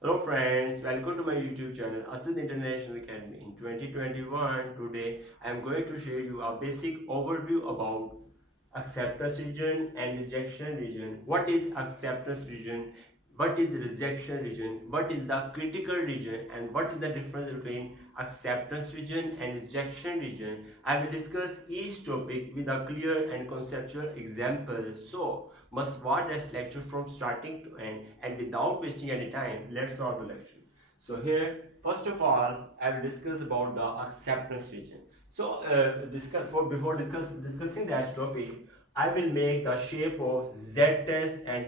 Hello friends, welcome to my YouTube channel Asid International Academy. In 2021, today I am going to share you a basic overview about acceptance region and rejection region. What is acceptance region? What is rejection region? What is the critical region? And what is the difference between acceptance region and rejection region? I will discuss each topic with a clear and conceptual example. So, must watch this lecture from starting to end, and without wasting any time, let's start the lecture. So here, first of all, I will discuss about the acceptance region. So discussing that topic, I will make the shape of Z test and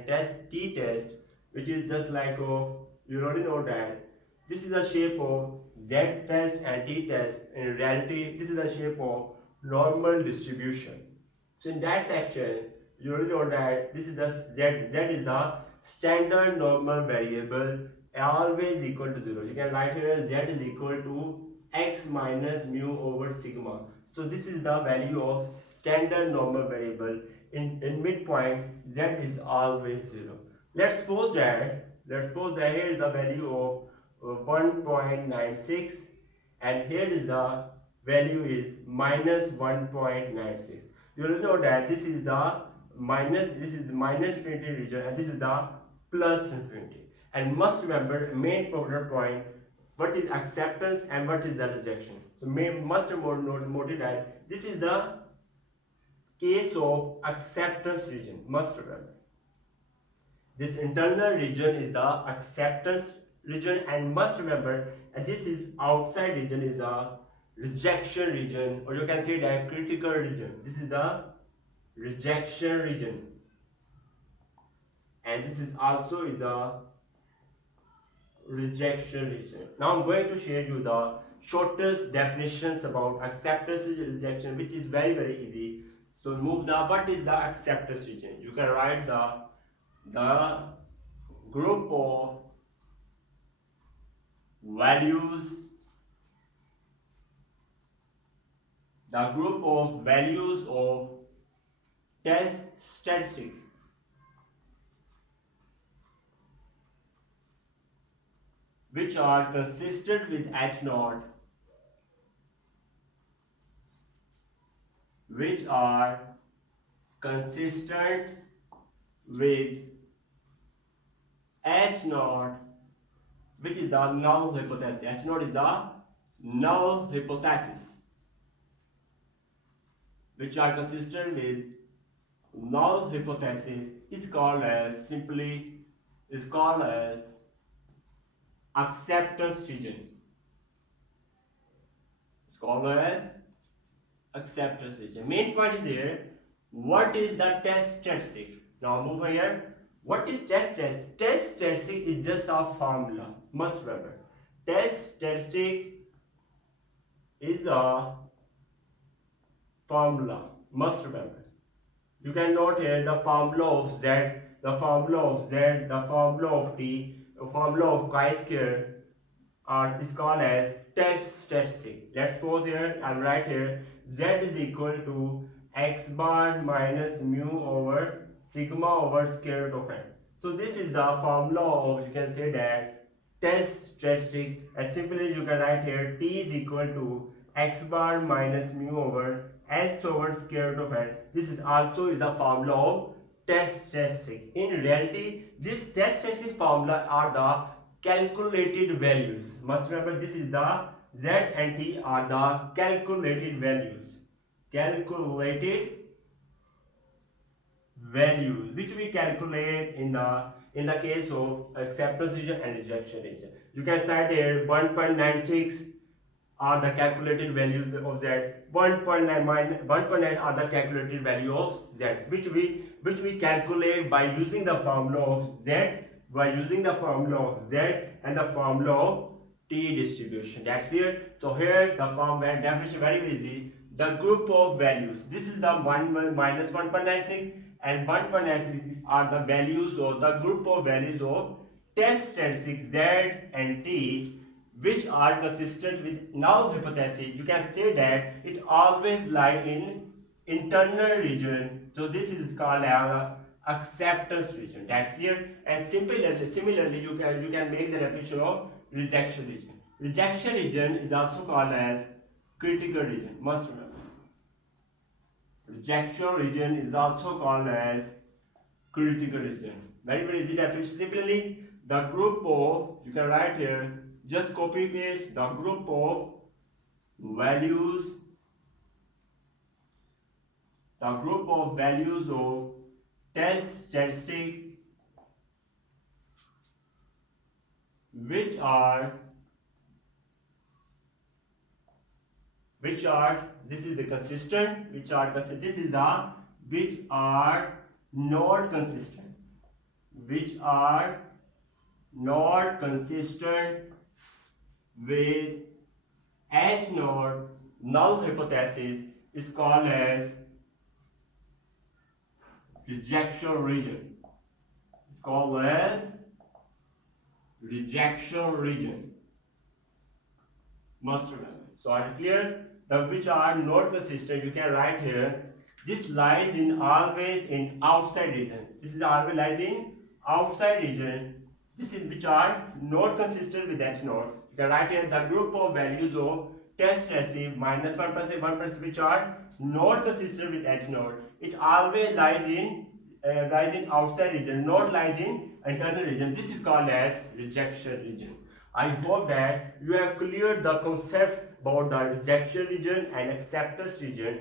T test, which is just like you already know that this is the shape of Z test and T test. In reality, this is the shape of normal distribution. So in that section, you already know that this is the Z. Z is the standard normal variable, always equal to 0. You can write here Z is equal to x minus mu over sigma. So this is the value of standard normal variable. In midpoint, Z is always 0. Let's suppose that here is the value of 1.96, and here is the value is minus 1.96. You will know that this is the minus infinity region, and this is the plus infinity. And must remember main problem point, what is acceptance and what is the rejection. So must note that this is the case of acceptance region. Must remember this internal region is the acceptance region, and must remember, and this is outside region is the rejection region, or you can say the critical region. This is the rejection region, and this is also is the rejection region. Now I'm going to share you the shortest definitions about acceptance and rejection, which is very easy. So move the what is the acceptance region? You can write the group of values, of test statistic which are consistent with H naught, which are consistent with H naught, which is the null hypothesis. H naught is the null hypothesis, which are consistent with null hypothesis is called as acceptance region. It's called as acceptance region. Main point is here. What is the test statistic? Now move here. What is test statistic? Test statistic is just a formula. Must remember. Test statistic is a formula. Must remember. You can note here the formula of Z, the formula of Z, the formula of T, the formula of chi-square is called as test statistic. Let's suppose here I'll write here Z is equal to x bar minus mu over sigma over square root of n. So this is the formula of, you can say that, test statistic. As simply you can write here T is equal to x bar minus mu over s over square root of n. This is also is the formula of test statistic. In reality, this test statistic formula are the calculated values. Must remember, this is the Z and T are the calculated values. Calculated values which we calculate in the case of acceptance region and rejection region. You can cite here 1.96 are the calculated values of Z. 1.9 are the calculated value of Z, which we calculate by using the formula of Z, and the formula of T distribution. That's clear. So here the form definition very easy. The group of values. This is the 1 minus 1.96 and 1.96 are the values of the group of values of test statistics Z and T, which are consistent with null hypothesis. You can say that it always lie in internal region. So this is called acceptance region. That's clear. And similarly, you can make the definition of rejection region. Rejection region is also called as critical region. Must remember. Rejection region is also called as critical region. Very easy definition. Similarly, the group of, you can write here, just copy paste the group of values, of test statistic which are this is the consistent, which are this is the which are not consistent, which are not consistent with H naught null hypothesis is called as rejection region. It's called as rejection region. Must remember. So are you clear? The which are not consistent, you can write here. This lies in always in outside region. This is always lies in outside region. This is which are not consistent with H naught. You can write here the group of values of test receive minus 1%, 1% which are not consistent with H naught. It always lies in outside region, not lies in internal region. This is called as rejection region. I hope that you have cleared the concepts about the rejection region and acceptance region.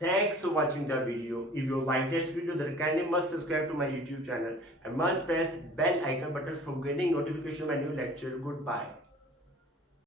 Thanks for watching the video. If you like this video, then kindly must subscribe to my YouTube channel and must press bell icon button for getting notification of my new lecture. Goodbye.